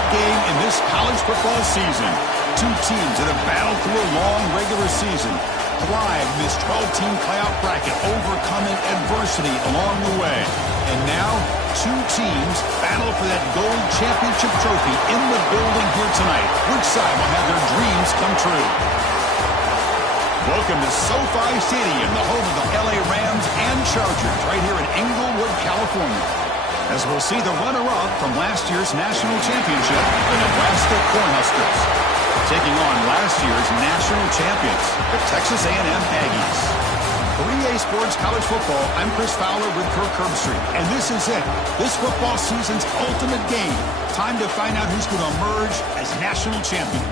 big game in this college football season. Two teams that have battled through a long regular season, thrived in this 12-team playoff bracket, overcoming adversity along the way. And now, two teams battle for that gold championship trophy in the building here tonight. Which side will have their dreams come true? Welcome to SoFi Stadium, the home of the LA Rams and Chargers, right here in Inglewood, California. As we'll see the runner-up from last year's national championship, the Nebraska Cornhuskers, taking on last year's national champions, the Texas A&M Aggies. 3A Sports College Football, I'm Chris Fowler with Kirk Herbstreit, and this is it. This football season's ultimate game. Time to find out who's going to emerge as national champion.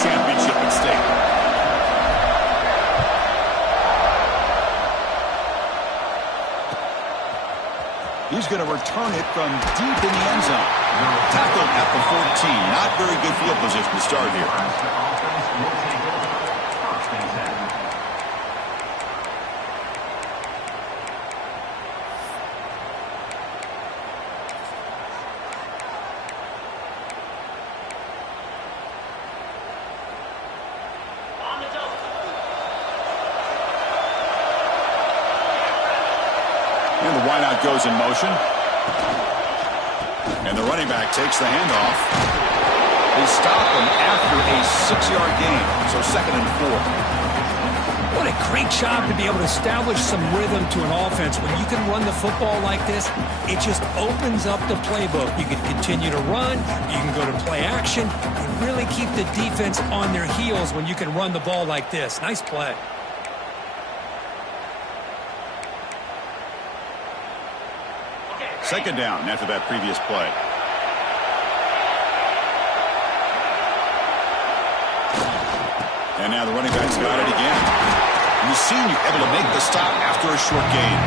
Championship at stake. He's going to return it from deep in the end zone. Tackled at the 14. Not very good field position to start here. And the wideout goes in motion. And the running back takes the handoff. They stop him after a 6-yard gain. So 2nd and 4. What a great job to be able to establish some rhythm to an offense. When you can run the football like this, it just opens up the playbook. You can continue to run. You can go to play action. You really keep the defense on their heels when you can run the ball like this. Nice play. Second down after that previous play. And now the running back's got it again. You've seen you able to make the stop after a short gain.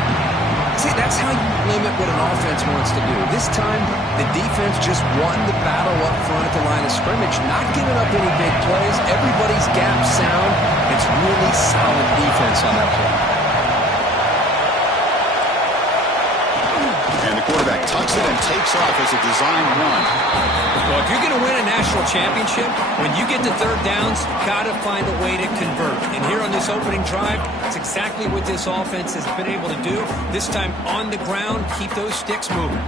See, that's how you limit what an offense wants to do. This time, the defense just won the battle up front at the line of scrimmage, not giving up any big plays. Everybody's gap sound. It's really solid defense on that play. And the quarterback tucks it and takes off as a design run. Well, if you're going to win a national championship, when you get to third downs, you've got to find a way to convert. And here on this opening drive, it's exactly what this offense has been able to do. This time on the ground, keep those sticks moving.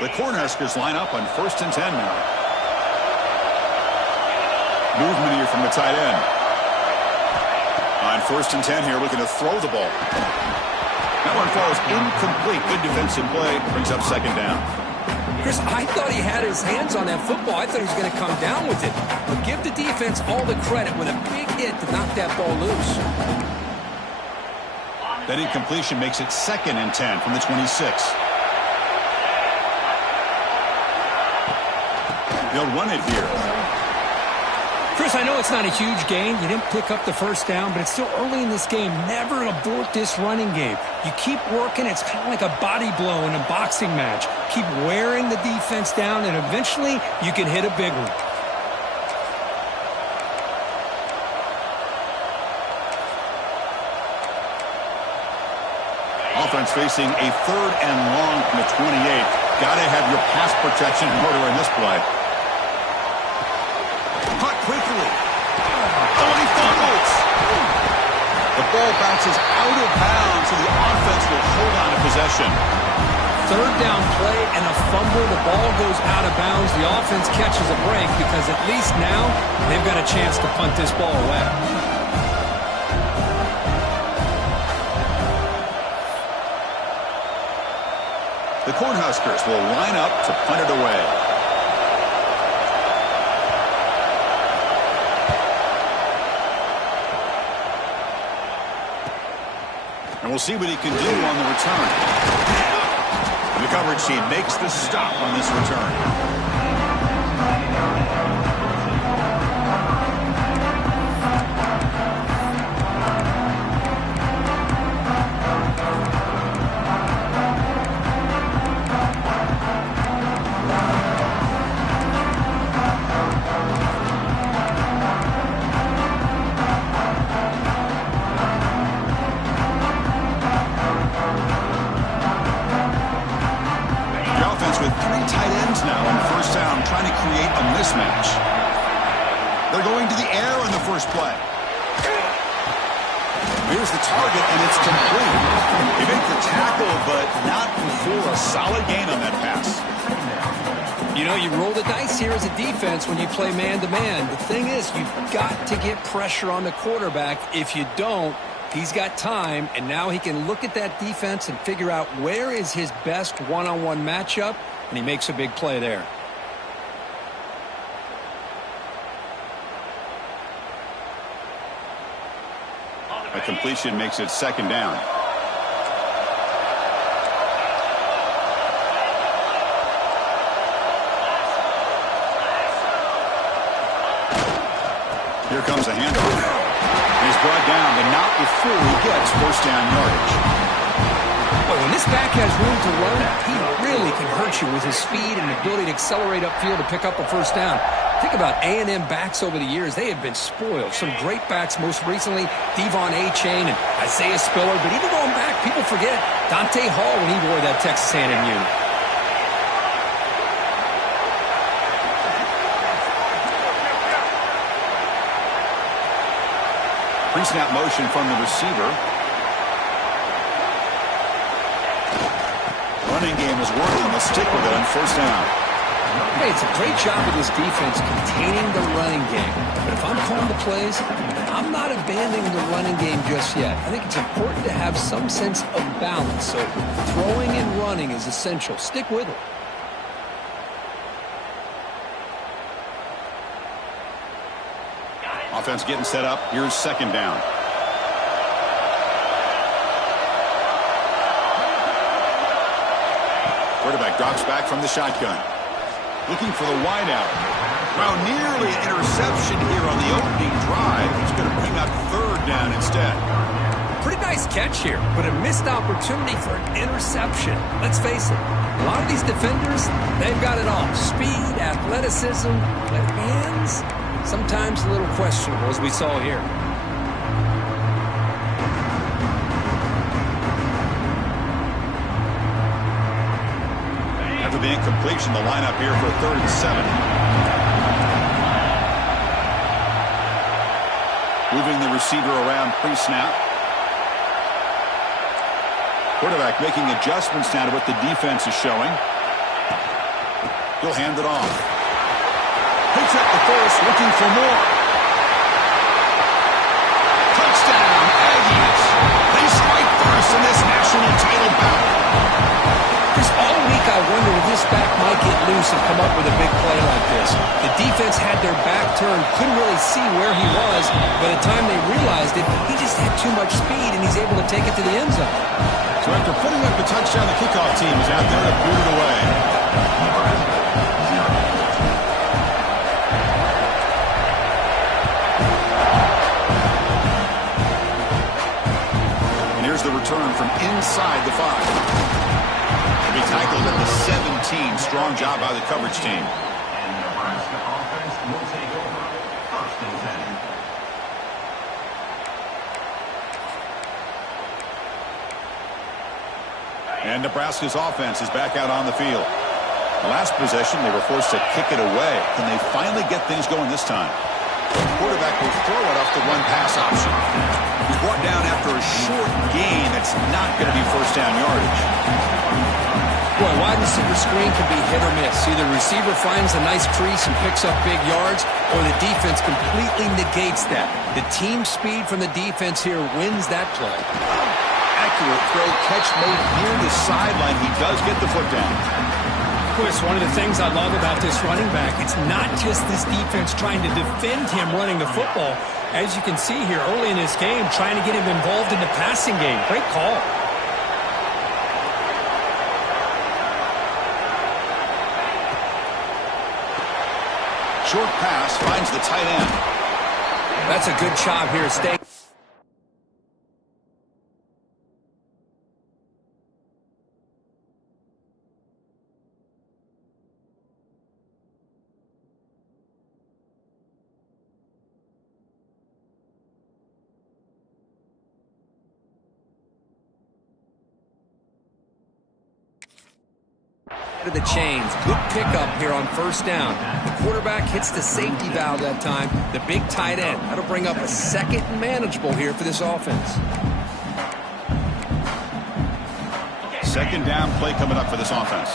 The Cornhuskers line up on 1st and 10 now. Movement here from the tight end. On 1st and 10 here, looking to throw the ball. That one falls incomplete. Good defensive play. Brings up 2nd down. Chris, I thought he had his hands on that football. I thought he was going to come down with it. But give the defense all the credit with a big hit to knock that ball loose. That incompletion makes it 2nd and 10 from the 26. They'll run it here. Chris, I know it's not a huge gain. You didn't pick up the first down, but it's still early in this game. Never abort this running game. You keep working. It's kind of like a body blow in a boxing match. Keep wearing the defense down, and eventually you can hit a big one. Offense facing a 3rd and long from the 28. Got to have your pass protection in order in this play. Caught quickly. Oh, and he fumbles. The ball bounces out of bounds, so the offense will hold on to possession. Third down play and a fumble. The ball goes out of bounds. The offense catches a break because at least now they've got a chance to punt this ball away. The Cornhuskers will line up to punt it away. And we'll see what he can do on the return. And the coverage team makes the stop on this return. Here's the target, and it's complete. He made the tackle, but not before a solid gain on that pass. You know, you roll the dice here as a defense when you play man-to-man. The thing is, you've got to get pressure on the quarterback. If you don't, he's got time, and now he can look at that defense and figure out where is his best one-on-one matchup, and he makes a big play there. A completion makes it second down. Here comes a handoff. He's brought down, but not before he gets first down yardage. Well, when this back has room to run, he really can hurt you with his speed and ability to accelerate upfield to pick up a first down. Think about A&M backs over the years. They have been spoiled. Some great backs, most recently, Devon A-Chain and Isaiah Spiller. But even going back, people forget Dante Hall when he wore that Texas A&M unit. Pre-snap motion from the receiver. Running game is working. They'll stick with it on first down. Hey, it's a great job of this defense containing the running game. But if I'm calling the plays, I'm not abandoning the running game just yet. I think it's important to have some sense of balance. So throwing and running is essential. Stick with it. Offense getting set up. Here's second down. Quarterback drops back from the shotgun. Looking for the wideout. Well, nearly an interception here on the opening drive. He's going to bring up third down instead. Pretty nice catch here, but a missed opportunity for an interception. Let's face it, a lot of these defenders, they've got it all. Speed, athleticism, but hands, sometimes a little questionable, as we saw here. After the incompletion, the lineup here for 3rd and 7. Moving the receiver around pre-snap. Quarterback making adjustments now to what the defense is showing. He'll hand it off. Picks up the first, looking for more. Touchdown, Aggies. They strike first in this national title battle. Just all week I wonder if this back might get loose and come up with a big play like this. The defense had their back turned, couldn't really see where he was. By the time they realized it, he just had too much speed, and he's able to take it to the end zone. So after putting up the touchdown, the kickoff team is out there to boot it away. And here's the return from inside the 5. He tackled at the 17. Strong job by the coverage team. And Nebraska offense will take over 1st and 10. And Nebraska's offense is back out on the field. The last possession, they were forced to kick it away. Can they finally get things going this time? The quarterback will throw it off the one-pass option. He's brought down after a short gain. That's not going to be first down yardage. Boy, wide receiver screen can be hit or miss. Either receiver finds a nice crease and picks up big yards, or the defense completely negates that. The team speed from the defense here wins that play. Accurate throw, catch made near the sideline. He does get the foot down. Chris, one of the things I love about this running back, it's not just this defense trying to defend him running the football. As you can see here early in this game, trying to get him involved in the passing game. Great call. Short pass finds the tight end. That's a good job here staying. of the chains. Good pickup here on first down. The quarterback hits the safety valve that time, the big tight end. That'll bring up a second and manageable here for this offense. Second down play coming up for this offense.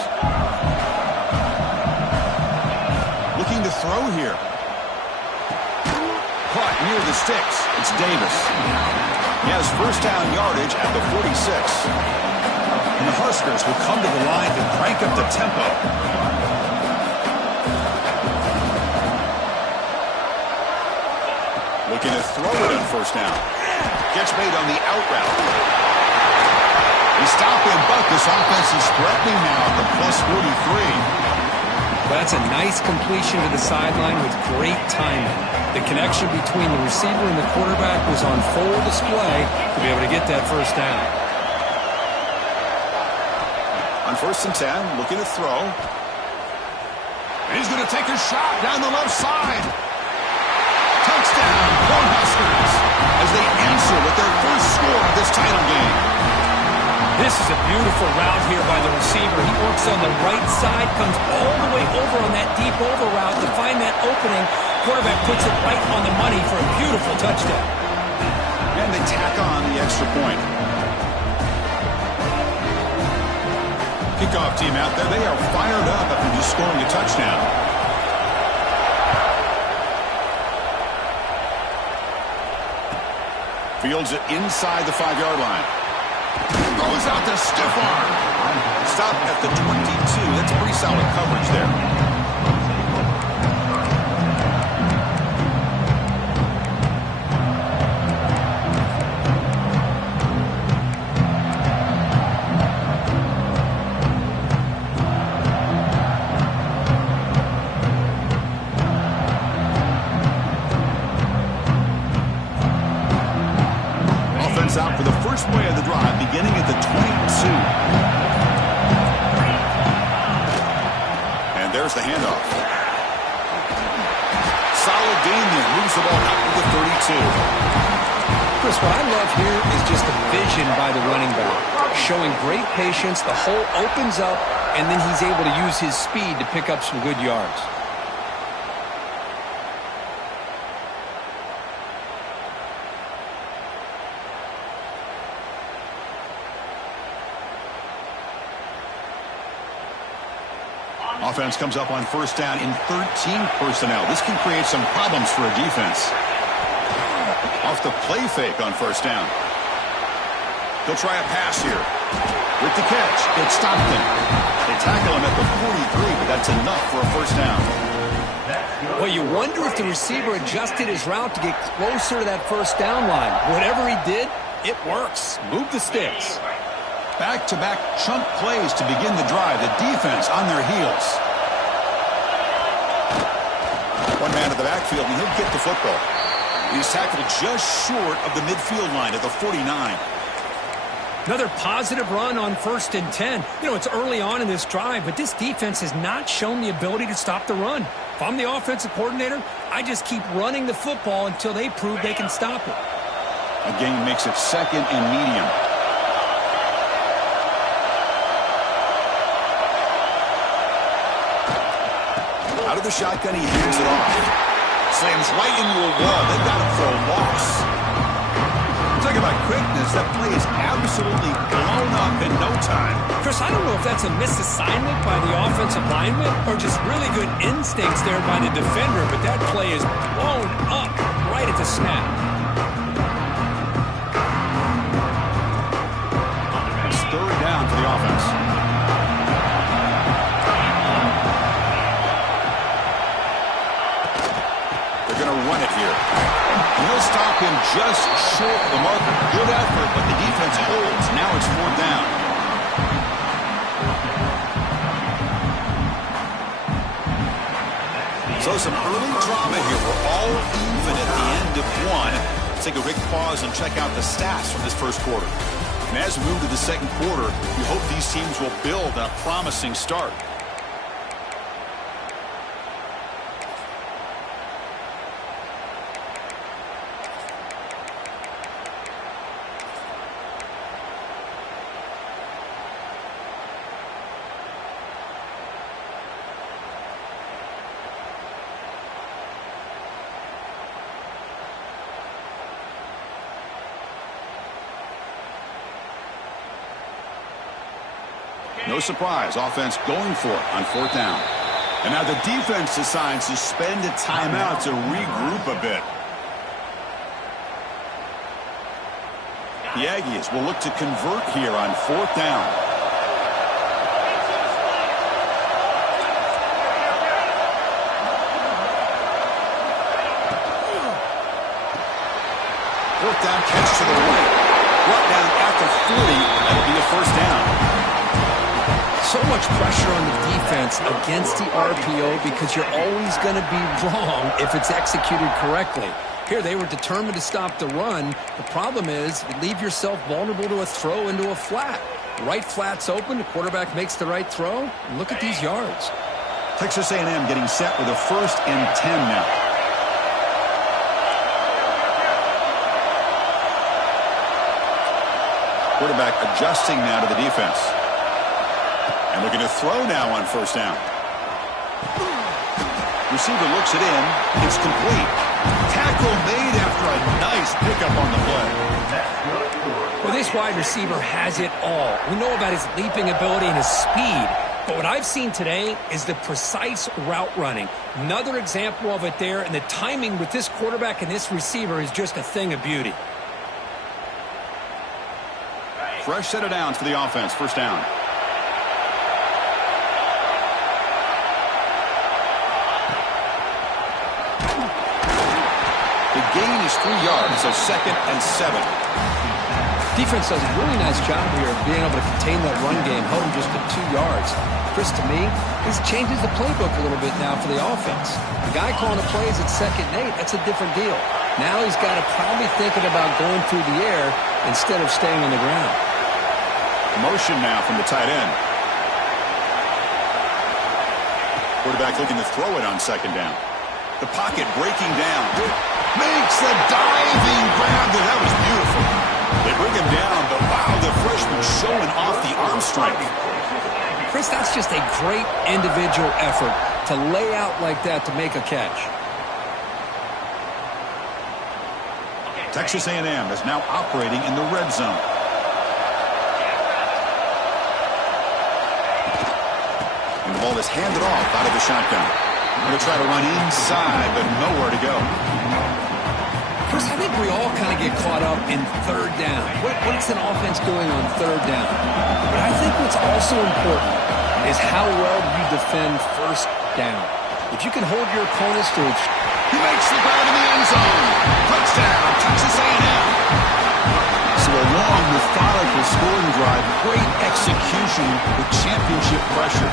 Looking to throw here. Caught near the sticks. It's Davis. He has first down yardage at the 46. And the Huskers will come to the line to crank up the tempo. Looking to throw it on first down. Gets made on the out route. He stopped him, but this offense is threatening now at the plus 43. Well, that's a nice completion to the sideline with great timing. The connection between the receiver and the quarterback was on full display to be able to get that first down. On first and 10, looking to throw. And he's going to take a shot down the left side. Touchdown, Cornhuskers, as they answer with their first score of this title game. This is a beautiful route here by the receiver. He works on the right side, comes all the way over on that deep over route to find that opening. Quarterback puts it right on the money for a beautiful touchdown. And they tack on the extra point. Kickoff team out there, they are fired up after just scoring a touchdown. Fields it inside the 5-yard line. Goes out to stiff arm. Stop at the 22. That's pretty solid coverage there. Out for the first play of the drive, beginning at the 22. And there's the handoff. Solid gain there. Moves the ball out to the 32. Chris, what I love here is just the vision by the running back. Showing great patience. The hole opens up, and then he's able to use his speed to pick up some good yards. Offense comes up on first down in 13 personnel. This can create some problems for a defense. Off the play fake on first down. He'll try a pass here. With the catch, it stopped him. They tackle him at the 43, but that's enough for a first down. Well, you wonder if the receiver adjusted his route to get closer to that first down line. Whatever he did, it works. Move the sticks. Back-to-back chunk plays to begin the drive. The defense on their heels. One man at the backfield, and he'll get the football. He's tackled just short of the midfield line at the 49. Another positive run on first and 10. You know, it's early on in this drive, but this defense has not shown the ability to stop the run. If I'm the offensive coordinator, I just keep running the football until they prove they can stop it. A gain makes it second and medium. Out of the shotgun, he hands it off. Slams right into a wall. They've got him for a loss. Talk about quickness. That play is absolutely blown up in no time. Chris, I don't know if that's a misassignment by the offensive lineman or just really good instincts there by the defender, but that play is blown up right at the snap. It's third down for the offense. They're going to run it here. And he'll stop him just short of the marker. Good effort, but the defense holds. Now it's fourth down. So some early drama here. We're all even at the end of one. Let's take a quick pause and check out the stats from this first quarter. And as we move to the second quarter, we hope these teams will build on a promising start. No surprise, offense going for it on 4th down. And now the defense decides to spend a timeout to regroup a bit. The Aggies will look to convert here on 4th down. Fourth down catch to the right. Brought down at the 40. That'll be a 1st down. So much pressure on the defense against the RPO because you're always going to be wrong if it's executed correctly. Here, they were determined to stop the run. The problem is you leave yourself vulnerable to a throw into a flat. The right flat's open. The quarterback makes the right throw. And look at these yards. Texas A&M getting set with a 1st and 10 now. Quarterback adjusting now to the defense. And looking to throw now on 1st down. Receiver looks it in. It's complete. Tackle made after a nice pickup on the play. Well, this wide receiver has it all. We know about his leaping ability and his speed. But what I've seen today is the precise route running. Another example of it there. And the timing with this quarterback and this receiver is just a thing of beauty. Fresh set of downs for the offense. 1st down. The gain is 3 yards, so 2nd and 7. Defense does a really nice job here of being able to contain that run game, held him just to 2 yards. Chris, to me, this changes the playbook a little bit now for the offense. The guy calling the plays at 2nd and 8, that's a different deal. Now he's got to probably thinking about going through the air instead of staying on the ground. Motion now from the tight end. Quarterback looking to throw it on 2nd down. The pocket breaking down. Makes a diving grab there. That was beautiful. They bring him down, but wow, the freshman showing off the arm strength. Chris, that's just a great individual effort to lay out like that to make a catch. Texas A&M is now operating in the red zone. And the ball is handed off out of the shotgun. Going to try to run inside, but nowhere to go. Chris, I think we all kind of get caught up in 3rd down. What's an offense doing on 3rd down? But I think what's also important is how well you defend 1st down. If you can hold your opponents to it. He makes the grab in the end zone. Touchdown, Texas A&M. So a long, methodical scoring drive. Great execution with championship pressure.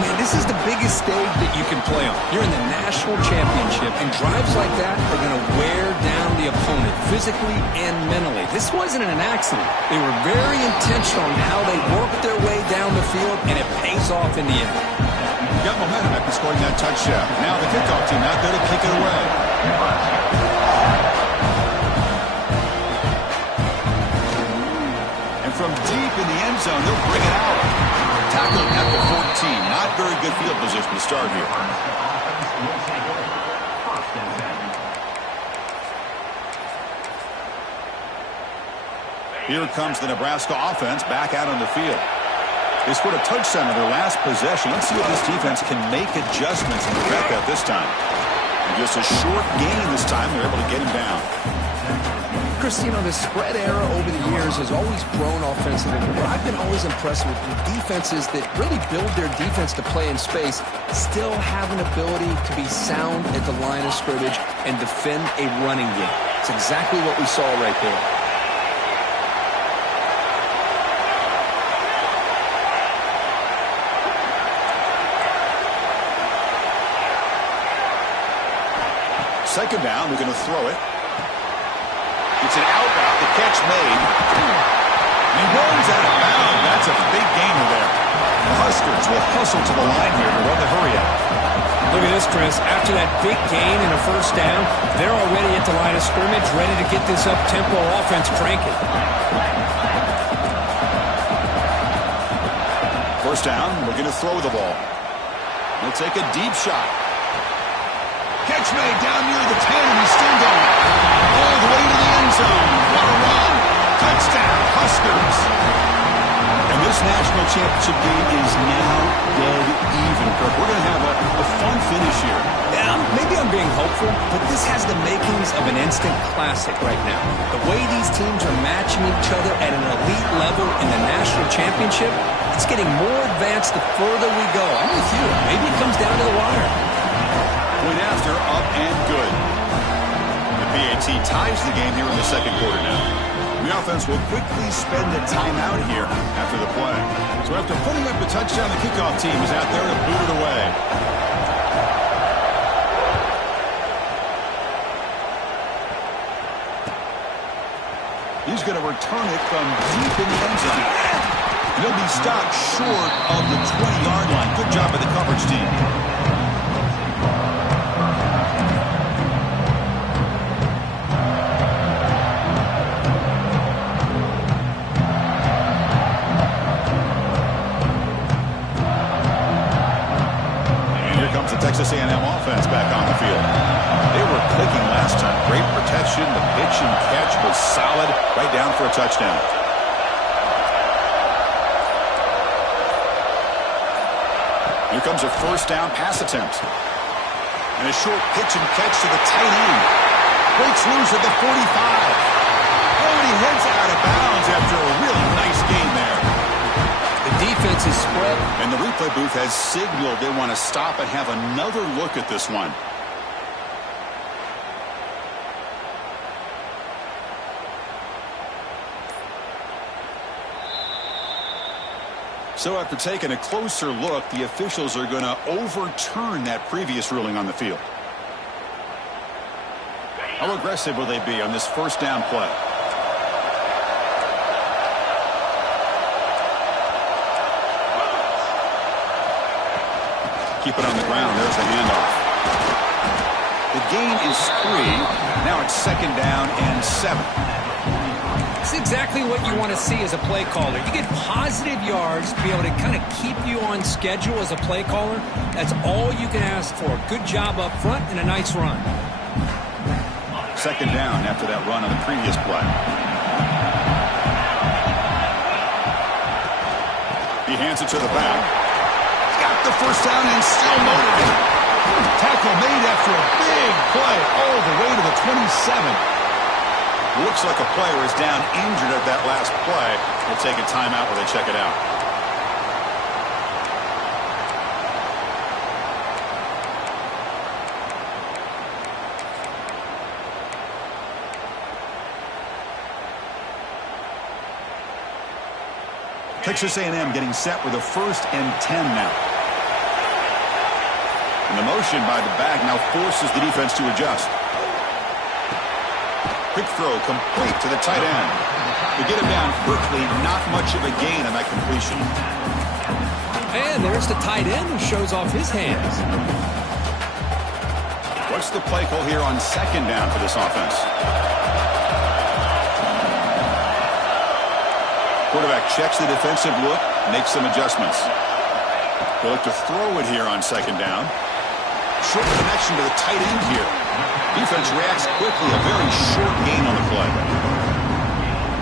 Man, this is the biggest stage that you can play on. You're in the national championship, and drives like that are going to wear down the opponent physically and mentally. This wasn't an accident. They were very intentional on how they worked their way down the field, and it pays off in the end. Got momentum after scoring that touchdown. Now the kickoff team out there to kick it away. And from deep in the end zone, they'll bring it out. Tackled at the 14. Not very good field position to start here. Here comes the Nebraska offense back out on the field. They scored a touchdown in their last possession. Let's see if this defense can make adjustments and prevent that this time. And just a short gain this time, they're able to get him down. Chris, you know, the spread era over the years has always grown offensively. But I've been always impressed with the defenses that really build their defense to play in space, still have an ability to be sound at the line of scrimmage and defend a running game. It's exactly what we saw right there. Second down, we're going to throw it. It's an out route. The catch made. He runs out of bounds. That's a big gainer there. The Huskers will hustle to the line here to run the hurry out. Look at this, Chris. After that big gain and a 1st down, they're already at the line of scrimmage, ready to get this up-tempo offense cranking. 1st down, we're going to throw the ball. He'll take a deep shot. Catch made down near the 10, and he's still going. All the way to the end zone. What a run. Touchdown, Huskers. And this This national championship game is now dead even, Kirk. We're going to have a fun finish here. Yeah, maybe I'm being hopeful, but this has the makings of an instant classic right now. The way these teams are matching each other at an elite level in the national championship, it's getting more advanced the further we go. I'm with you. Maybe it comes down to the wire. Point after, up and good. The PAT ties the game here in the second quarter now. The offense will quickly spend a timeout here after the play. So after putting up a touchdown, the kickoff team is out there to boot it away. He's going to return it from deep in the end zone. And he'll be stopped short of the 20-yard line. Good job by the coverage team. Texas A&M offense back on the field. They were clicking last time. Great protection. The pitch and catch was solid. Right down for a touchdown. Here comes a first down pass attempt. And a short pitch and catch to the tight end. Breaks loose at the 45. Oh, and he heads out of bounds after a really nice game there. The defense is spread. And the replay booth has signaled they want to stop and have another look at this one. So after taking a closer look, the officials are going to overturn that previous ruling on the field. How aggressive will they be on this first down play? Keep it on the ground. There's the handoff. The gain is 3. Now it's second down and 7. It's exactly what you want to see as a play caller. You get positive yards to be able to kind of keep you on schedule as a play caller. That's all you can ask for. Good job up front and a nice run. Second down after that run on the previous play. He hands it to the back. Got the first down and still motivated. Tackle made after a big play all the way to the 27. Looks like a player is down injured at that last play. They'll take a timeout while they check it out. Texas A&M getting set with a 1st and 10 now. And the motion by the back now forces the defense to adjust. Quick throw complete to the tight end. To get him down quickly, not much of a gain on that completion. And there's the tight end who shows off his hands. What's the play call here on second down for this offense? Quarterback checks the defensive look, makes some adjustments. They'll look to throw it here on second down. Short connection to the tight end here. Defense reacts quickly, a very short gain on the play.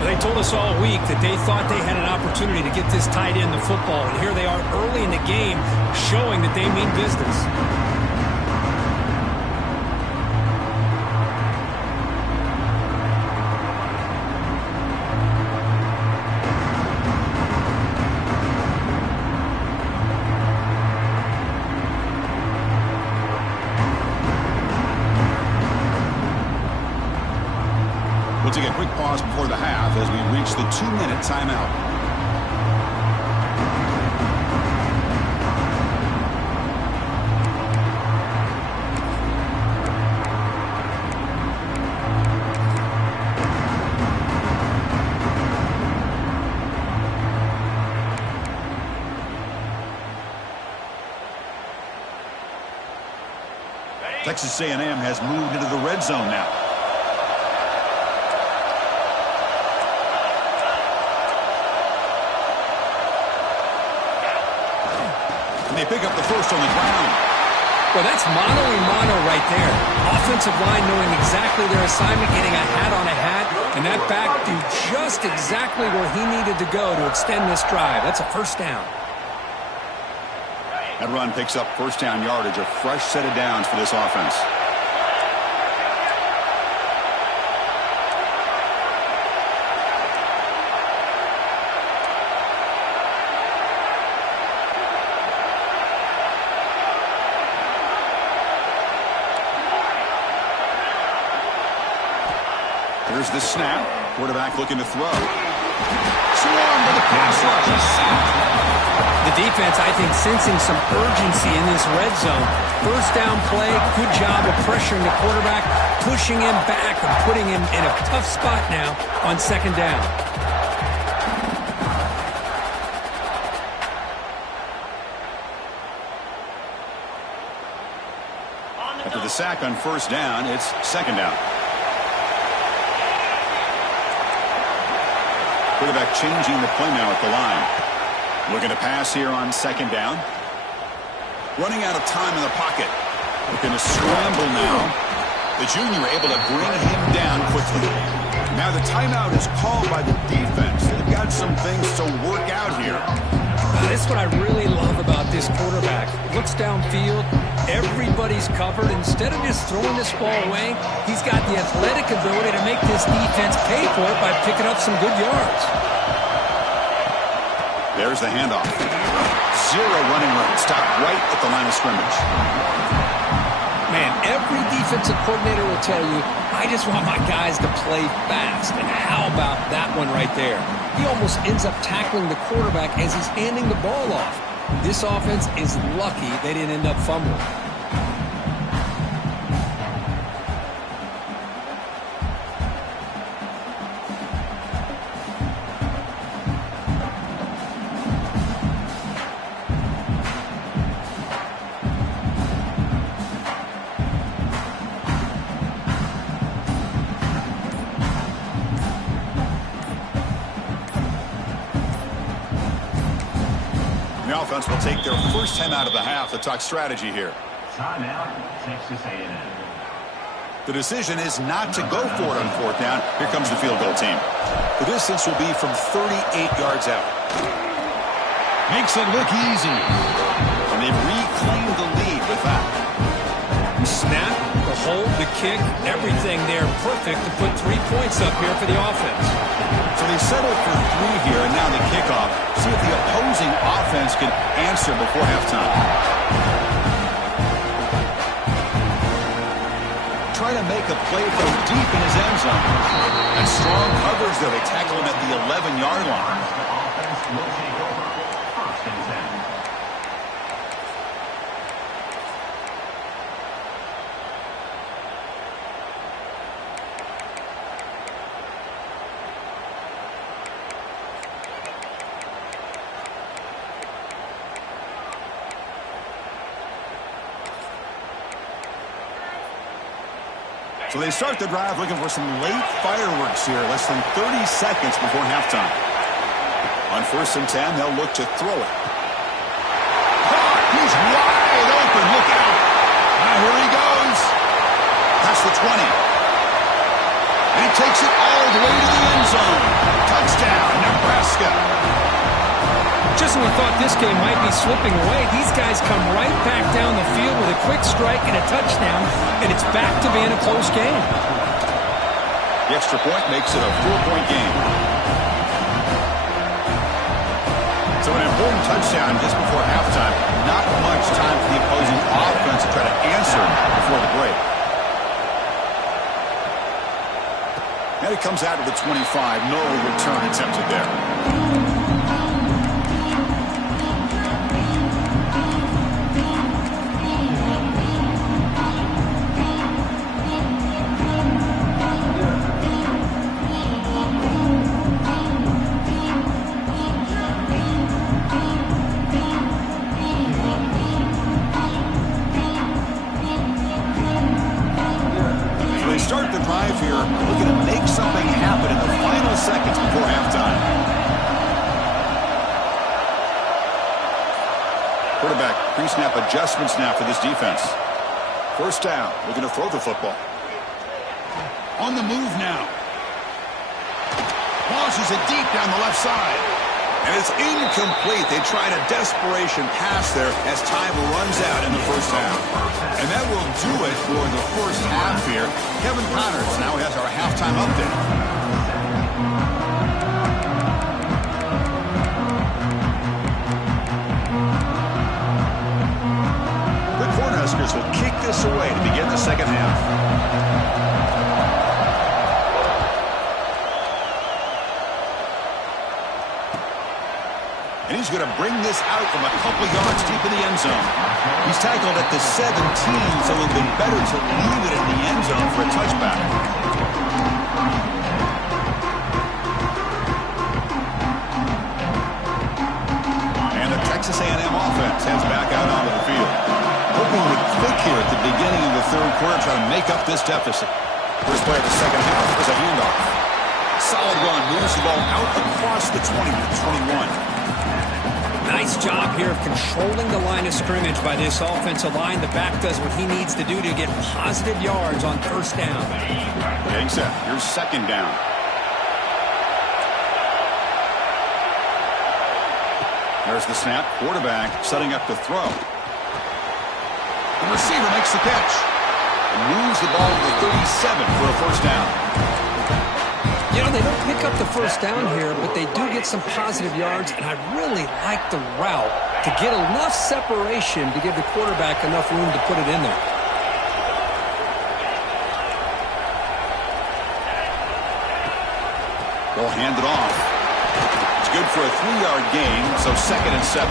They told us all week that they thought they had an opportunity to get this tight end the football, and here they are early in the game showing that they mean business. We'll take a quick pause before the half as we reach the 2-minute timeout. Texas A&M has moved into the red zone now. They pick up the first on the ground. Well, that's mano-a-mano right there. Offensive line knowing exactly their assignment, getting a hat on a hat, And that back did just exactly where he needed to go to extend this drive. That's a first down. That run picks up first down yardage, a fresh set of downs for this offense. Here's the snap. Quarterback looking to throw. Swarmed by the pass rush. He's sacked. The defense, I think, sensing some urgency in this red zone. First down play, good job of pressuring the quarterback, pushing him back and putting him in a tough spot now on second down. After the sack on first down, it's second down. Quarterback changing the play now at the line. Looking to pass here on second down. Running out of time in the pocket. Looking to scramble now. The junior able to bring him down quickly. Now the timeout is called by the defense. They've got some things to work out here. This is what I really love about this quarterback. Looks downfield. Everybody's covered. Instead of just throwing this ball away, he's got the athletic ability to make this defense pay for it by picking up some good yards. There's the handoff. Zero running room. Stop right at the line of scrimmage. Man, every defensive coordinator will tell you, I just want my guys to play fast. And how about that one right there? He almost ends up tackling the quarterback as he's handing the ball off. This offense is lucky they didn't end up fumbling. The offense will take their first time out of the half to talk strategy here. Timeout, Texas A&M. The decision is not to go for it on fourth down. Here comes the field goal team. The distance will be from 38 yards out. Makes it look easy. And they reclaim the lead with that. Snap, the hold, the kick, everything there perfect to put 3 points up here for the offense. So they settled for 3 here, and now the kickoff. See if the opposing offense can answer before halftime. Trying to make a play from deep in his end zone. And strong coverage there. They tackle him at the 11-yard line. The offense will take over. First and 10. So they start the drive looking for some late fireworks here, less than 30 seconds before halftime. On first and 10, they'll look to throw it. He's wide open. Look out. Here he goes. That's the 20. And he takes it all the way to the end zone. Touchdown, Nebraska. Just when we thought this game might be slipping away, these guys come right back down the field with a quick strike and a touchdown, and it's back to being a close game. The extra point makes it a 4-point game. So an important touchdown just before halftime. Not much time for the opposing offense to try to answer before the break. And it comes out of the 25. No return attempted there. Start the drive here, looking to make something happen in the final seconds before halftime. Quarterback pre-snap adjustments now for this defense. First down, looking to throw the football. On the move now. Launches it deep down the left side. And it's incomplete. They tried a desperation pass there as time runs out in the first half. And that will do it for the first half here. Kevin Connors now has our halftime update. Will kick this away to begin the second half. And he's going to bring this out from a couple yards deep in the end zone. He's tackled at the 17, so it would have been better to leave it in the end zone for a touchback. And the Texas A&M offense heads back out onto the field. Hoping to click here at the beginning of the third quarter, trying to make up this deficit. First play of the second half is a handoff. Solid run, moves the ball out across the 20 to 21. Nice job here of controlling the line of scrimmage by this offensive line. The back does what he needs to do to get positive yards on first down. Getting set. Here's second down. There's the snap. Quarterback setting up to throw. The receiver makes the catch and moves the ball to the 37 for a first down. You know, they don't pick up the first down here, but they do get some positive yards, and I really like the route to get enough separation to give the quarterback enough room to put it in there. They'll hand it off. It's good for a 3-yard gain, so 2nd and 7.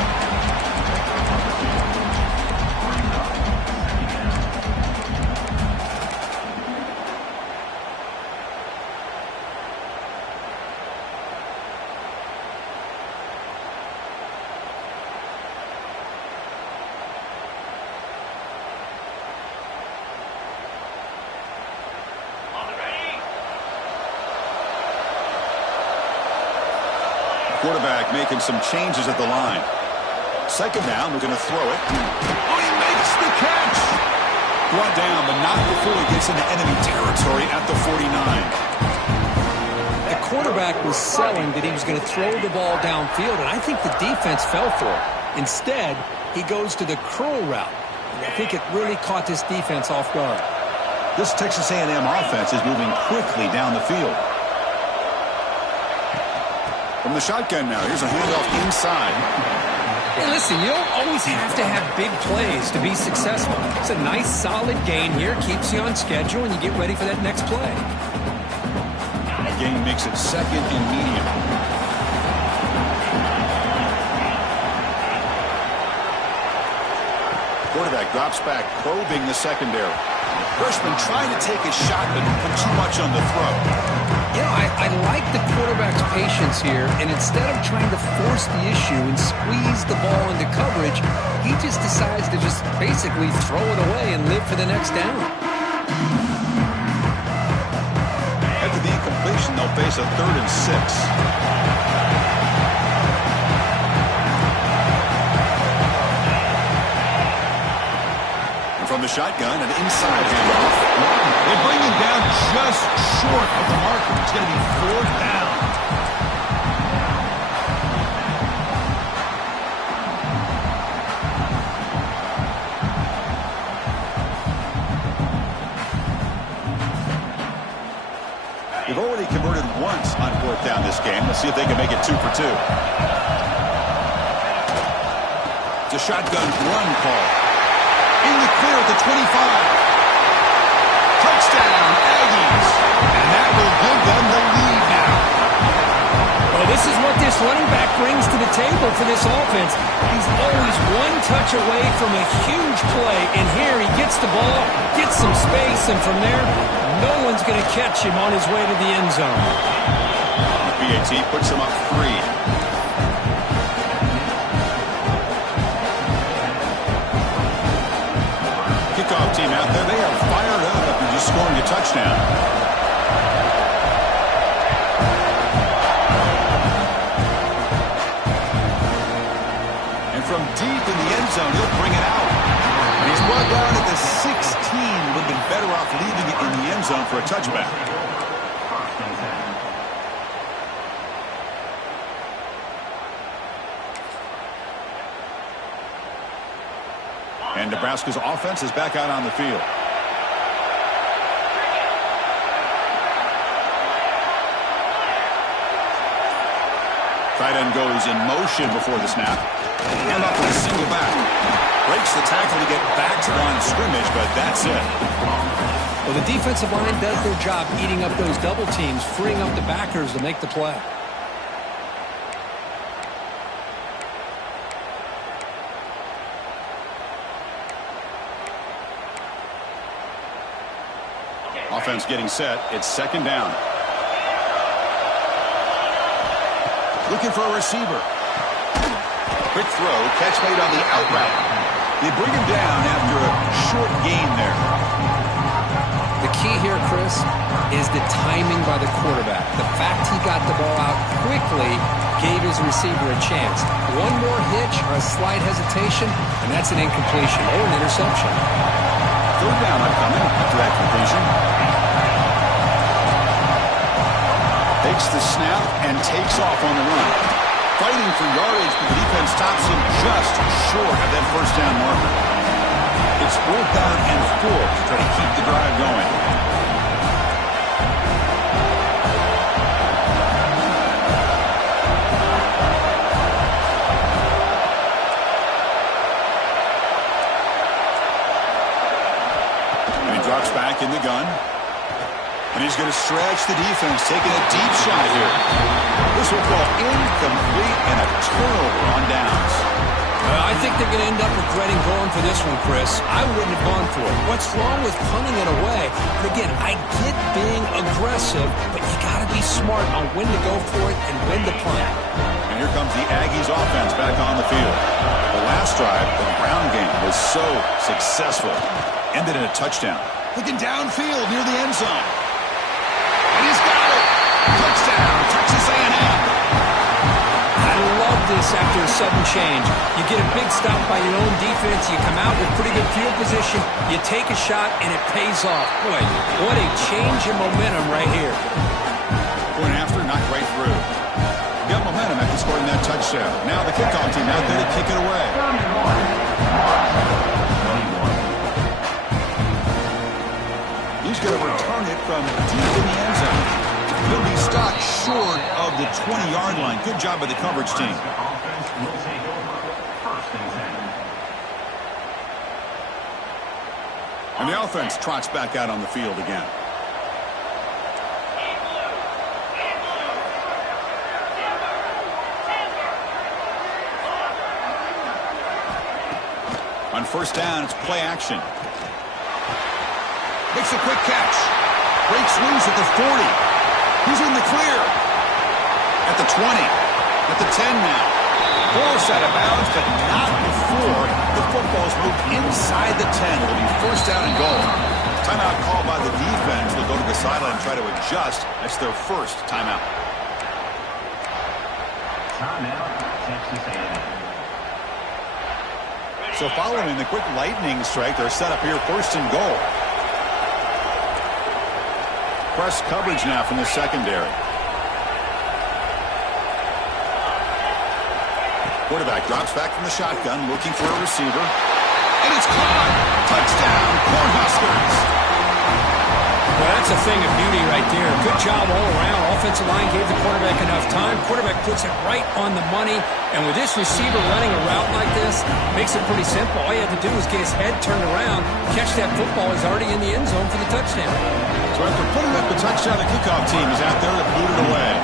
Quarterback making some changes at the line. Second down, we're going to throw it. Oh, he makes the catch! Brought down, but not before he gets into enemy territory at the 49. The quarterback was selling that he was going to throw the ball downfield, and I think the defense fell for it. Instead, he goes to the curl route. And I think it really caught this defense off guard. This Texas A&M offense is moving quickly down the field. From the shotgun now, here's a handoff inside. Hey, listen, you don't always have to have big plays to be successful. It's a nice, solid gain here, keeps you on schedule, and you get ready for that next play. That gain makes it 2nd and medium. Quarterback drops back, probing the secondary. Freshman trying to take a shot, but put too much on the throw. You know, I like the quarterback's patience here, and instead of trying to force the issue and squeeze the ball into coverage, he just decides to just basically throw it away and live for the next down. After the incompletion, they'll face a 3rd and 6. From the shotgun, an inside handoff. They bring him down just short of the marker. It's going to be 4th down. They've already converted once on 4th down this game. Let's see if they can make it 2 for 2. It's a shotgun run call. In the clear at the 25. Touchdown, Aggies. And that will give them the lead now. Well, this is what this running back brings to the table for this offense. He's always one touch away from a huge play. And here he gets the ball, gets some space, and from there, no one's going to catch him on his way to the end zone. BAT puts him up 3. Kickoff team out there. They are fired up after just scoring a touchdown. And from deep in the end zone, he'll bring it out. And he's brought down at the 16. Would have been better off leaving it in the end zone for a touchback. And Nebraska's offense is back out on the field. Tight end goes in motion before the snap. And up with a single back. Breaks the tackle to get back to the line of scrimmage, but that's it. Well, the defensive line does their job eating up those double teams, freeing up the backers to make the play. Offense getting set. It's second down. Looking for a receiver. Quick throw. Catch made on the out route. They bring him down after a short gain there. The key here, Chris, is the timing by the quarterback. The fact he got the ball out quickly gave his receiver a chance. One more hitch or a slight hesitation, and that's an incompletion or an interception. Third down upcoming after that completion. Takes the snap and takes off on the run. Fighting for yardage, but the defense stops him just short of that first down marker. It's 4th down and 4 to try to keep the drive going. And he drops back in the gun. And he's going to stretch the defense, taking a deep shot here. This will fall incomplete and a turnover on downs. I think they're going to end up regretting going for this one, Chris. I wouldn't have gone for it. What's wrong with punting it away? But again, I get being aggressive, but you got to be smart on when to go for it and when to punt. And here comes the Aggies offense back on the field. The last drive, the Brown game, was so successful. Ended in a touchdown. Looking downfield near the end zone. And he's got it. Touchdown, Texas A&M. I love this after a sudden change. You get a big stop by your own defense. You come out with pretty good field position. You take a shot, and it pays off. Boy, what a change in momentum right here. Point after, not right through. Got momentum after scoring that touchdown. Now the kickoff team out there to kick it away. He's going to return it from deep in the end zone. He'll be stopped short of the 20-yard line. Good job by the coverage team. And the offense trots back out on the field again. On first down, it's play action. Makes a quick catch. Breaks loose at the 40. He's in the clear. At the 20. At the 10 now. Forced out of bounds, but not before the football's moved inside the 10. It'll be first down and goal. Timeout called by the defense. They'll go to the sideline and try to adjust. That's their first timeout. Timeout, Texas A&M. So following the quick lightning strike, they're set up here first and goal. Press coverage now from the secondary. Quarterback drops back from the shotgun, looking for a receiver. And it's caught! Touchdown, Cornhuskers! Well, that's a thing of beauty right there. Good job all around. Offensive line gave the quarterback enough time. Quarterback puts it right on the money. And with this receiver running a route like this, makes it pretty simple. All you have to do is get his head turned around, catch that football. He's already in the end zone for the touchdown. So after putting up the touchdown, the kickoff team is out there to boot it away.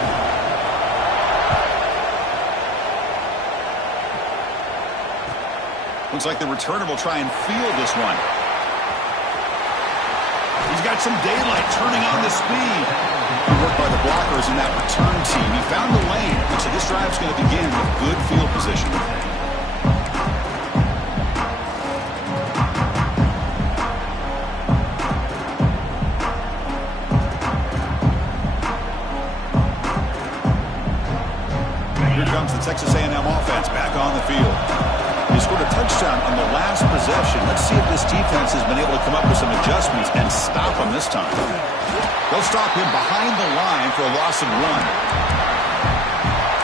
Looks like the returner will try and field this one. He's got some daylight turning on the speed. Good work by the blockers in that return team. He found the lane, and so this drive's going to begin with good field position. Here comes the Texas A&M offense back on the field. He scored a touchdown on the last possession. Let's see if this defense has been able to come up with some adjustments and stop him this time. They'll stop him behind the line for a loss of 1.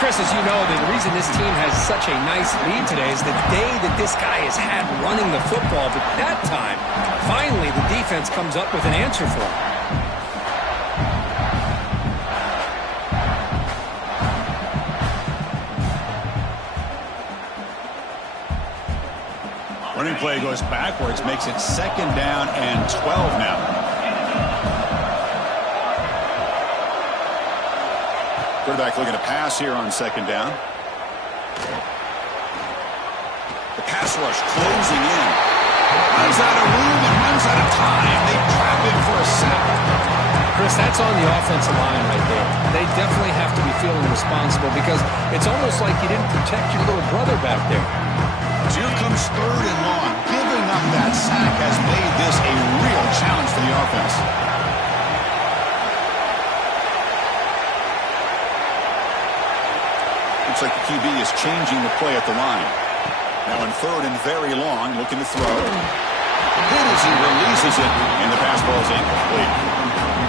Chris, as you know, the reason this team has such a nice lead today is the day that this guy has had running the football. But that time, finally, the defense comes up with an answer for him. Running play goes backwards, makes it 2nd down and 12 now. Quarterback looking to pass here on 2nd down. The pass rush closing in. Runs out of room and runs out of time. They trap him for a sack. Chris, that's on the offensive line right there. They definitely have to be feeling responsible because it's almost like you didn't protect your little brother back there. So here comes 3rd and long. Giving up that sack has made this a real challenge for the offense. Looks like the QB is changing the play at the line. Now in 3rd and very long, looking to throw. Hit as he releases it, and the pass ball is incomplete.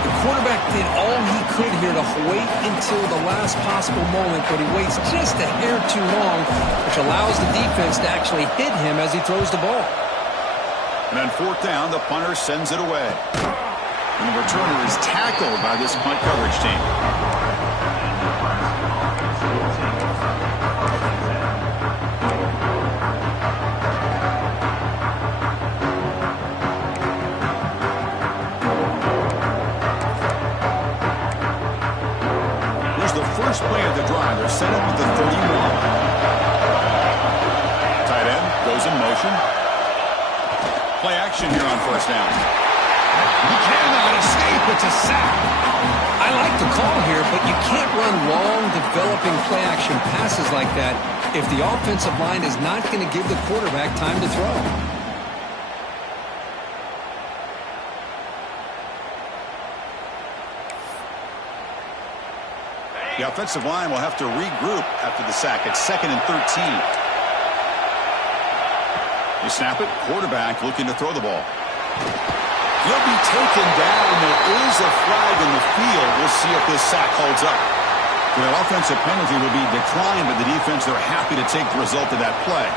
The quarterback did all he could here to wait until the last possible moment, but he waits just a hair too long, which allows the defense to actually hit him as he throws the ball. And on 4th down, the punter sends it away. And the returner is tackled by this punt coverage team. First play of the drive, they're set up at the 31. Tight end goes in motion. Play action here on 1st down. He cannot escape. It's a sack. I like the call here, but you can't run long, developing play action passes like that if the offensive line is not going to give the quarterback time to throw. The offensive line will have to regroup after the sack. It's 2nd and 13. You snap it. Quarterback looking to throw the ball. He'll be taken down. There is a flag in the field. We'll see if this sack holds up. The offensive penalty will be declined, but the defense, they're happy to take the result of that play.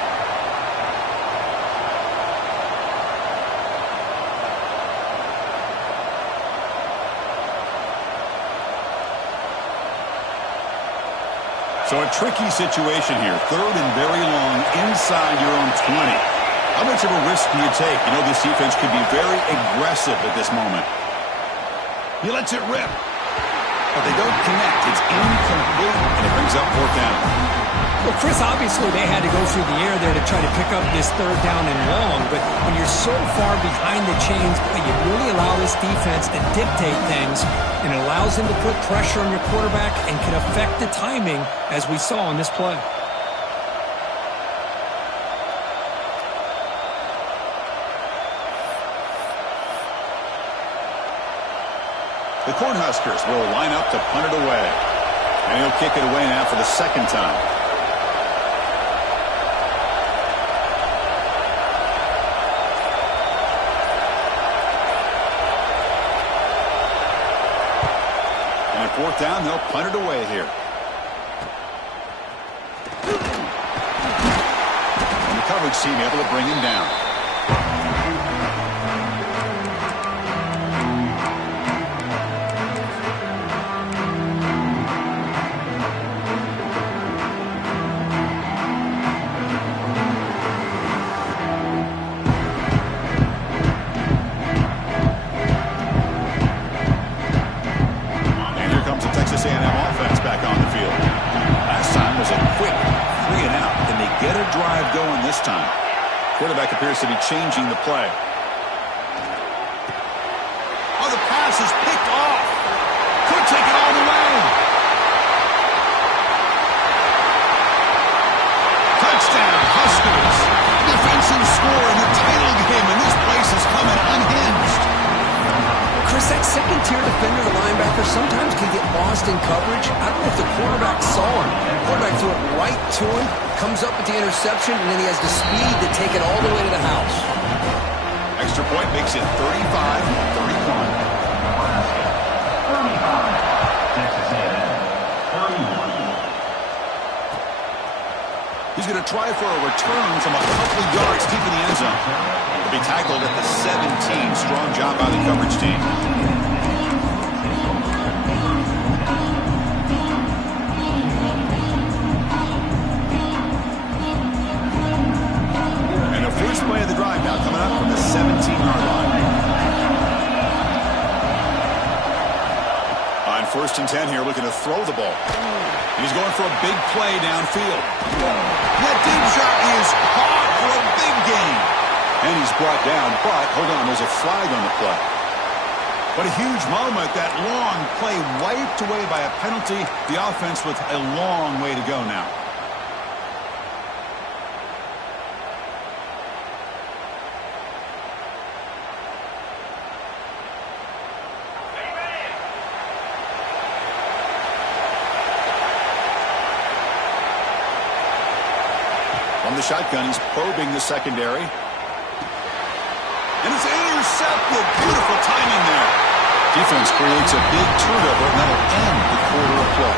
So a tricky situation here. 3rd and very long inside your own 20. How much of a risk do you take? You know, this defense could be very aggressive at this moment. He lets it rip. But they don't connect. It's incomplete, and it brings up 4th down. Well, Chris, obviously they had to go through the air there to try to pick up this 3rd down and long, but when you're so far behind the chains, you really allow this defense to dictate things, and it allows them to put pressure on your quarterback and can affect the timing, as we saw on this play. The Cornhuskers will line up to punt it away. And he'll kick it away now for the 2nd time. And at 4th down, they'll punt it away here. And the coverage team able to bring him down. Quarterback appears to be changing the play. Oh, the pass is picked off. Could take it all the way. Touchdown, Huskers. Defensive score in the title game, and this place is coming unhinged. Chris, that second-tier defender, the linebacker, sometimes can get lost in coverage. I don't know if the quarterback saw him. The quarterback threw it right to him, comes up with the interception, and then he has the speed to take it all the way to the house. Extra point makes it 35-31. He's going to try for a return from a couple of yards deep in the end zone. He'll be tackled at the 17. Strong job by the coverage team. And the first play of the drive now coming up from the 17-yard line. On 1st and 10 here, looking to throw the ball. He's going for a big play downfield. That deep shot is caught for a big gain. And he's brought down, but hold on, there's a flag on the play. But a huge moment, that long play wiped away by a penalty. The offense with a long way to go now. From the shotgun, he's probing the secondary. And it's intercepted. Beautiful timing there. Defense creates a big turnover, and that'll end the quarter of play.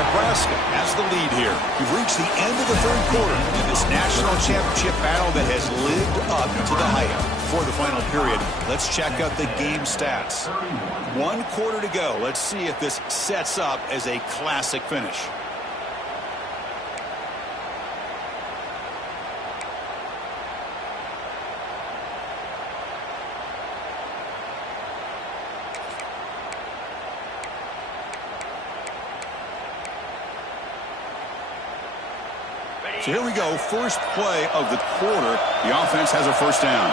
Nebraska has the lead here. We've reached the end of the third quarter in this national championship battle that has lived up to the hype. For the final period, let's check out the game stats. 1 quarter to go. Let's see if this sets up as a classic finish. So here we go, first play of the quarter. The offense has a first down.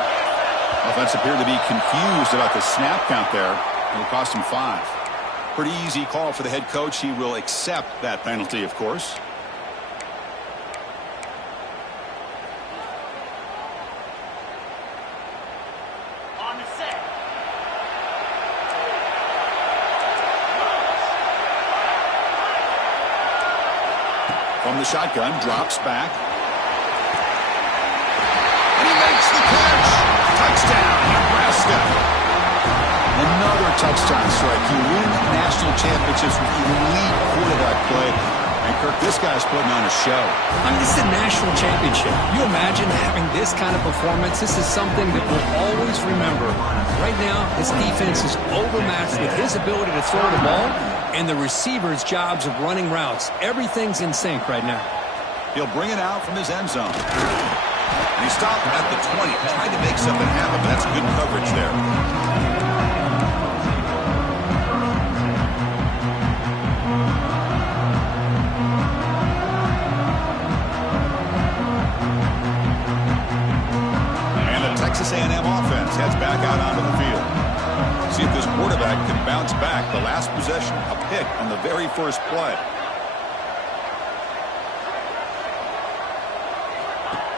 Offense appeared to be confused about the snap count there. It'll cost him 5. Pretty easy call for the head coach. He will accept that penalty, of course. On the set. From the shotgun, drops back. And he makes the catch. Touchdown, Nebraska. Another touchdown strike. You win national championships with elite quarterback play. And, Kirk, this guy's putting on a show. I mean, this is a national championship. You imagine having this kind of performance? This is something that we'll always remember. Right now, this defense is overmatched with his ability to throw the ball and the receivers' jobs of running routes. Everything's in sync right now. He'll bring it out from his end zone. And he stopped at the 20, trying to make something happen, but that's good coverage there. And the Texas A&M offense heads back out onto the field. See if this quarterback can bounce back. The last possession, a pick on the very first play.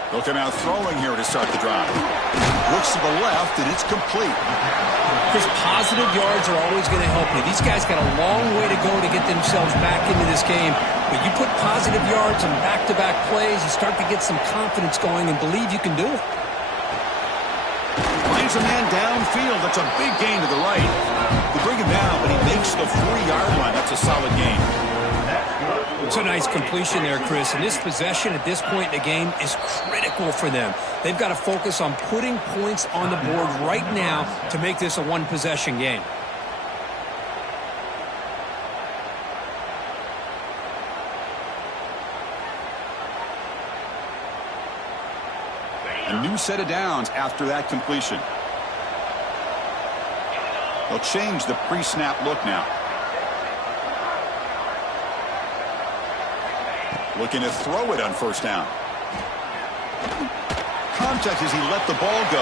Looking out throwing here to start the drive. Looks to the left, and it's complete. Chris, positive yards are always going to help you. These guys got a long way to go to get themselves back into this game. But you put positive yards on back-to-back plays, you start to get some confidence going and believe you can do it. Finds a man downfield. That's a big gain to the right. They bring him down, but he makes the 3-yard line. That's a solid gain. It's a nice completion there, Chris. And this possession at this point in the game is critical for them. They've got to focus on putting points on the board right now to make this a one-possession game. A new set of downs after that completion. They'll change the pre-snap look now. Looking to throw it on first down. Contact as he let the ball go.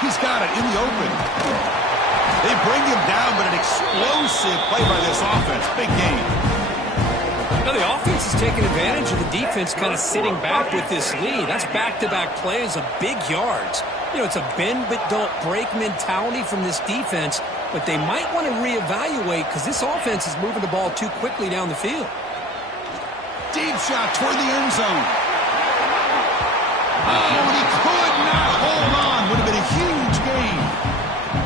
He's got it in the open. They bring him down, but an explosive play by this offense. Big game. Now the offense is taking advantage of the defense kind of sitting back with this lead. That's back-to-back plays of big yards. You know, it's a bend but don't break mentality from this defense, but they might want to reevaluate because this offense is moving the ball too quickly down the field. Deep shot toward the end zone. Oh, and he could not hold on. Would have been a huge gain.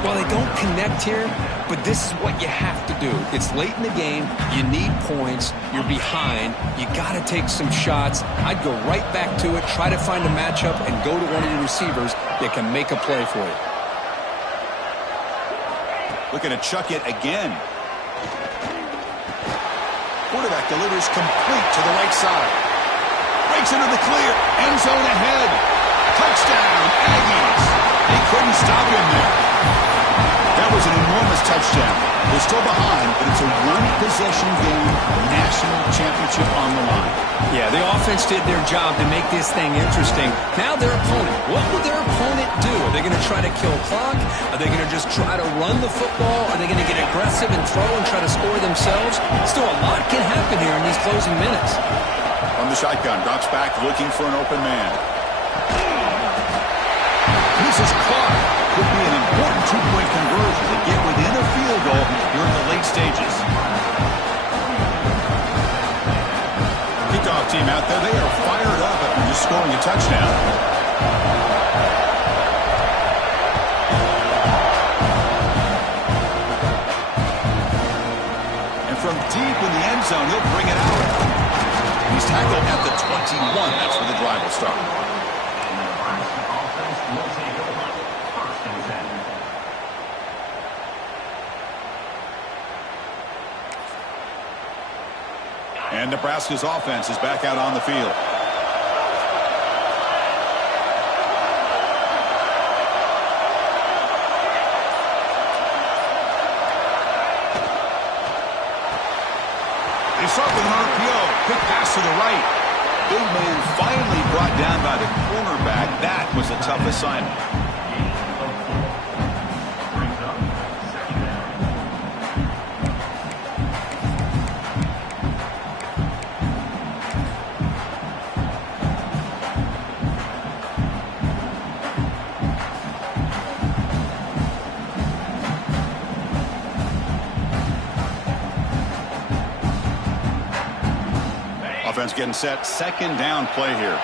Well, they don't connect here, but this is what you have to do. It's late in the game. You need points. You're behind. You got to take some shots. I'd go right back to it, try to find a matchup, and go to one of your receivers that can make a play for you. Looking to chuck it again. Quarterback delivers complete to the right side. Breaks into the clear. End zone ahead. Touchdown, Aggies. They couldn't stop him there. That was an enormous touchdown. They're still behind, but it's a one-possession game, national championship on the line. Yeah, the offense did their job to make this thing interesting. Now their opponent. What will their opponent do? Are they going to try to kill clock? Are they going to just try to run the football? Are they going to get aggressive and throw and try to score themselves? Still, a lot can happen here in these closing minutes. From the shotgun, drops back looking for an open man. This is caught. Could be an important two-point conversion to get within a field goal here in the late stages. Kickoff team out there, they are fired up after just scoring a touchdown. And from deep in the end zone, he'll bring it out. He's tackled at the 21. That's where the drive will start. And Nebraska's offense is back out on the field. They start with an RPO. Quick pass to the right. Big man finally brought down by the cornerback. That was a tough assignment. Offense getting set. Second down play here.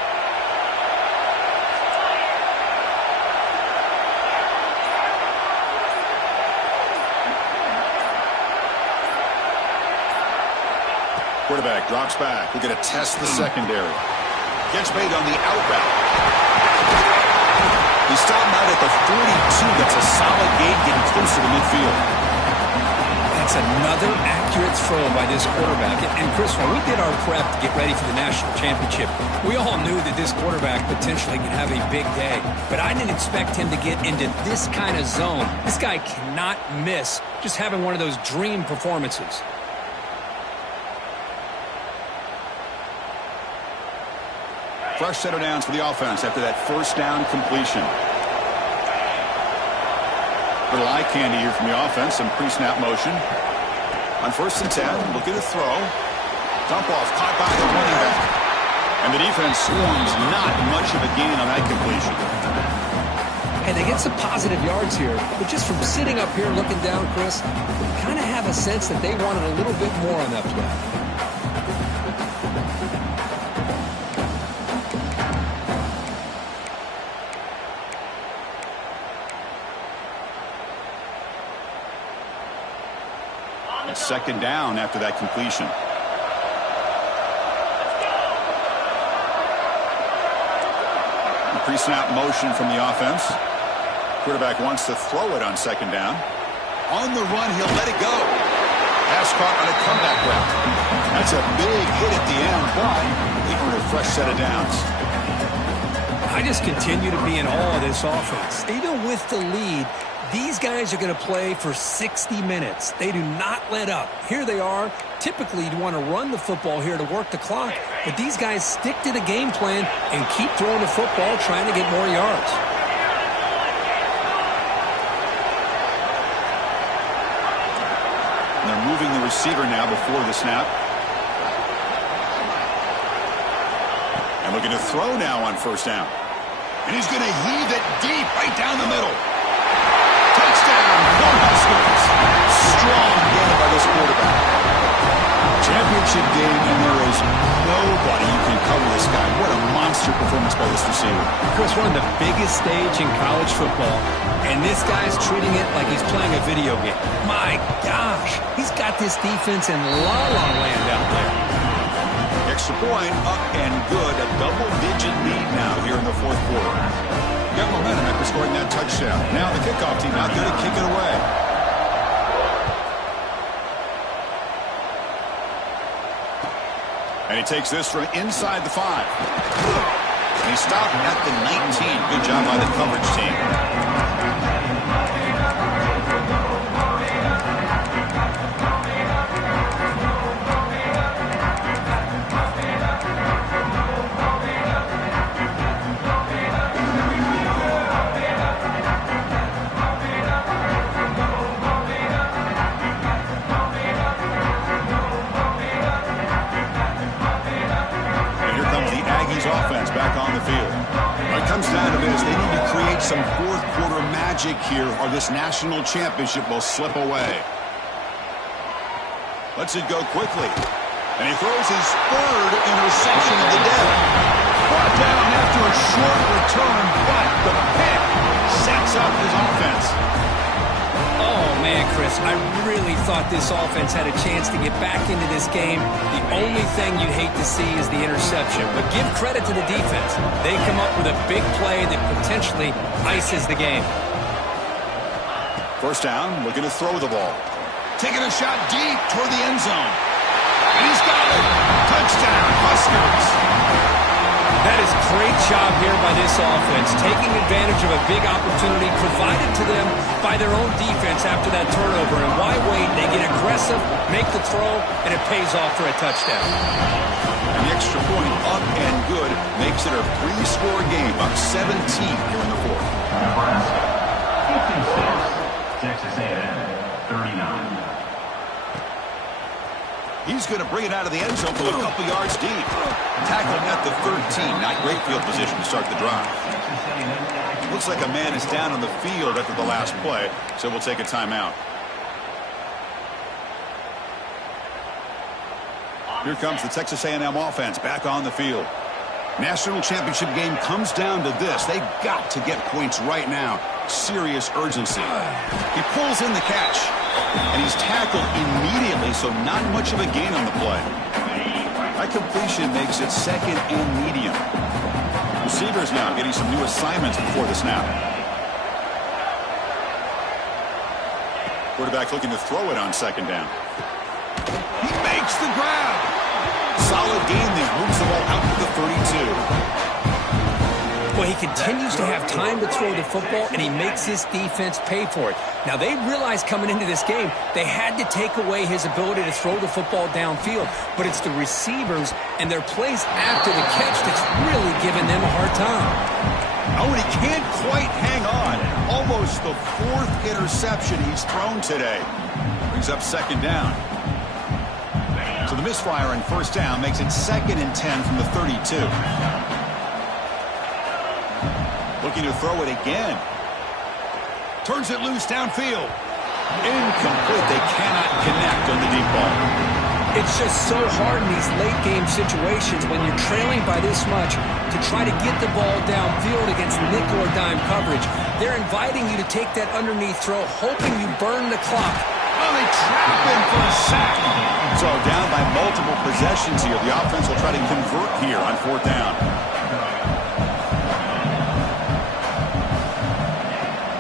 Quarterback drops back. We're going to test the secondary. Gets made on the out route. He's stopping out at the 42. That's a solid gain getting closer to midfield. That's another accurate throw by this quarterback. And Chris, when we did our prep to get ready for the national championship, we all knew that this quarterback potentially could have a big day. But I didn't expect him to get into this kind of zone. This guy cannot miss just having one of those dream performances. Fresh set of downs for the offense after that first down completion. Little eye candy here from the offense. Some pre-snap motion. On 1st and 10, look at the throw. Dump off caught by the running back. And the defense swarms. Not much of a gain on that completion. And they get some positive yards here. But just from sitting up here looking down, Chris, you kind of have a sense that they wanted a little bit more on that play. Second down after that completion. Pre-snap motion from the offense. Quarterback wants to throw it on second down. On the run, he'll let it go. Pass caught on a comeback route. That's a big hit at the end, but they earned a fresh set of downs. I just continue to be in awe of this offense. Even with the lead, these guys are going to play for 60 minutes. They do not let up. Here they are. Typically, you want to run the football here to work the clock, but these guys stick to the game plan and keep throwing the football, trying to get more yards. And they're moving the receiver now before the snap. And looking to throw now on 1st down. And he's going to heave it deep right down the middle. Touchdown, Cornhuskers. Strong game by this quarterback. Championship game, and there is nobody who can cover this guy. What a monster performance by by this receiver. Chris, we're on the biggest stage in college football, and this guy's treating it like he's playing a video game. My gosh, he's got this defense in la-la land out there. Extra point, up and good. A double-digit lead now here in the fourth quarter. Got momentum after scoring that touchdown. Now the kickoff team out there to kick it away. And he takes this from inside the 5. And he stopped at the 19. Good job by the coverage team. Offense back on the field. When it comes down to this, they need to create some fourth quarter magic here or this national championship will slip away. Lets it go quickly. And he throws his third interception of the day. Brought down after a short return, but the pick sets up his offense. Oh, man, Chris, I really thought this offense had a chance to get back into this game. The only thing you'd hate to see is the interception. But give credit to the defense. They come up with a big play that potentially ices the game. First down, looking to throw the ball. Taking a shot deep toward the end zone. And he's got it. Touchdown, Huskers. That is a great job here by this offense, taking advantage of a big opportunity provided to them by their own defense after that turnover. And why wait? They get aggressive, make the throw, and it pays off for a touchdown. And the extra point, up and good, makes it a 3-score game, up 17 here in the fourth. Nebraska, 56. Texas A&M, 39. He's going to bring it out of the end zone from a couple yards deep. Tackled at the 13. Not great field position to start the drive. Looks like a man is down on the field after the last play, so we'll take a timeout. Here comes the Texas A&M offense back on the field. National championship game comes down to this. They've got to get points right now. Serious urgency. He pulls in the catch, and he's tackled immediately, so not much of a gain on the play. That completion makes it second and medium. Receivers now getting some new assignments before the snap. Quarterback looking to throw it on second down. He makes the grab. Solid gain there. Moves the ball out to the 32. Well, he continues to have time to throw the football, and he makes his defense pay for it. Now, they realized coming into this game they had to take away his ability to throw the football downfield, but it's the receivers and their plays after the catch that's really giving them a hard time. Oh, and he can't quite hang on. Almost the 4th interception he's thrown today. Brings up second down. So the misfire on first down makes it 2nd and 10 from the 32. Looking to throw it again. Turns it loose downfield. Incomplete. They cannot connect on the deep ball. It's just so hard in these late-game situations when you're trailing by this much to try to get the ball downfield against nickel or dime coverage. They're inviting you to take that underneath throw, hoping you burn the clock. Well, they trap him for a sack. So down by multiple possessions here. The offense will try to convert here on 4th down.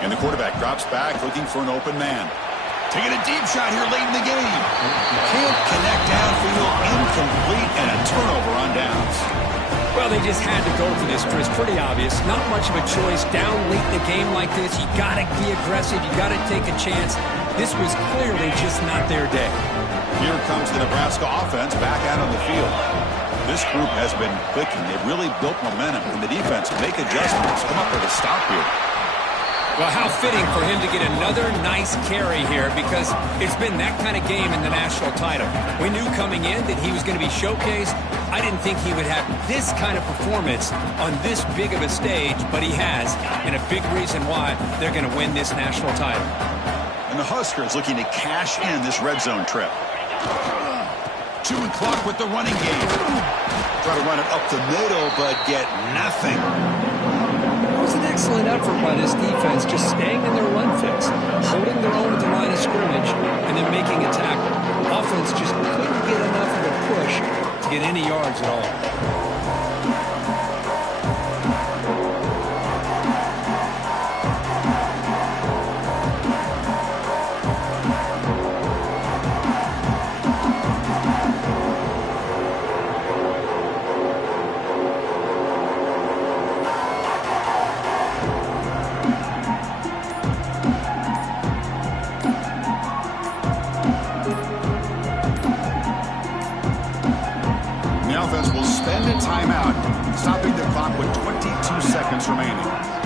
And the quarterback drops back looking for an open man. Taking a deep shot here late in the game. Can't connect downfield, incomplete, and a turnover on downs. Well, they just had to go for this, Chris. Pretty obvious. Not much of a choice. Down late in the game like this, you got to be aggressive. You got to take a chance. This was clearly just not their day. Here comes the Nebraska offense back out on the field. This group has been clicking. They've really built momentum. And the defense make adjustments. Come up with a stop here. Well, how fitting for him to get another nice carry here, because it's been that kind of game in the national title. We knew coming in that he was going to be showcased. I didn't think he would have this kind of performance on this big of a stage, but he has, and a big reason why they're going to win this national title. And the Huskers looking to cash in this red zone trip. Chewing clock with the running game. Try to run it up the middle, but get nothing. It was an excellent effort by this defense, just staying in their run fix, holding their own at the line of scrimmage, and then making a tackle. Offense just couldn't get enough of a push to get any yards at all. The offense will spend a timeout, stopping the clock with 22 seconds remaining.